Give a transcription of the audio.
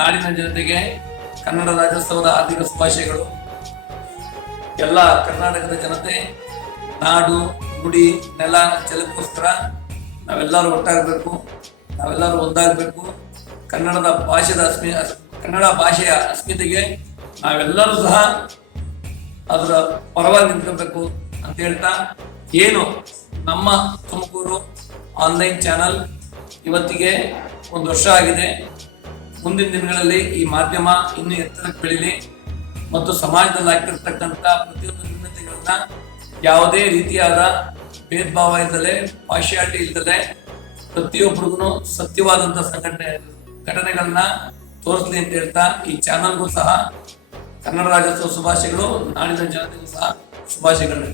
ನಾಡಿನ ಜನತೆಗೆ ಕನ್ನಡ ರಾಜ್ಯೋತ್ಸವದ ಹಾರ್ದಿಕ ಶುಭಾಶಯಗಳು. ಎಲ್ಲ ಕರ್ನಾಟಕದ ಜನತೆ ನಾಡು, ನುಡಿ, ನೆಲ, ಜಲಕ್ಕೋಸ್ಕರ ನಾವೆಲ್ಲರೂ ಒಟ್ಟಾಗಬೇಕು, ನಾವೆಲ್ಲರೂ ಒಂದಾಗಬೇಕು. ಕನ್ನಡ ಭಾಷೆಯ ಅಸ್ಮಿತೆಗೆ ನಾವೆಲ್ಲರೂ ಸಹ ಅದರ ಪರವಾಗಿ ನಿಂತ್ಕೋಬೇಕು ಅಂತ ಹೇಳ್ತಾ, ಏನು ನಮ್ಮ ತುಮಕೂರು ಆನ್ಲೈನ್ ಚಾನಲ್ ಇವತ್ತಿಗೆ 1 ವರ್ಷ ಆಗಿದೆ. ಮುಂದಿನ ದಿನಗಳಲ್ಲಿ ಈ ಮಾಧ್ಯಮ ಇನ್ನೂ ಎತ್ತರಕ್ಕೆ ಬೆಳೀಲಿ ಮತ್ತು ಸಮಾಜದಲ್ಲಿ ಆಗ್ತಿರ್ತಕ್ಕಂಥ ಪ್ರತಿಯೊಂದು ನ್ಯೂನತೆಗಳನ್ನ ಯಾವುದೇ ರೀತಿಯಾದ ಭೇದ ಭಾವ ಇಲ್ಲದೆ, ಪಾರ್ಶಿಯಾಲಿಟಿ ಇಲ್ಲದೆ ಪ್ರತಿಯೊಬ್ಬರಿಗೂ ಸತ್ಯವಾದಂಥ ಘಟನೆಗಳನ್ನ ತೋರಿಸ್ಲಿ ಅಂತ ಹೇಳ್ತಾ, ಈ ಚಾನಲ್ಗೂ ಸಹ ಕನ್ನಡ ರಾಜ್ಯೋತ್ಸವ ಶುಭಾಶಯಗಳು, ನಾಡಿನ ಜನತೆಗೂ ಸಹ ಶುಭಾಶಯಗಳು.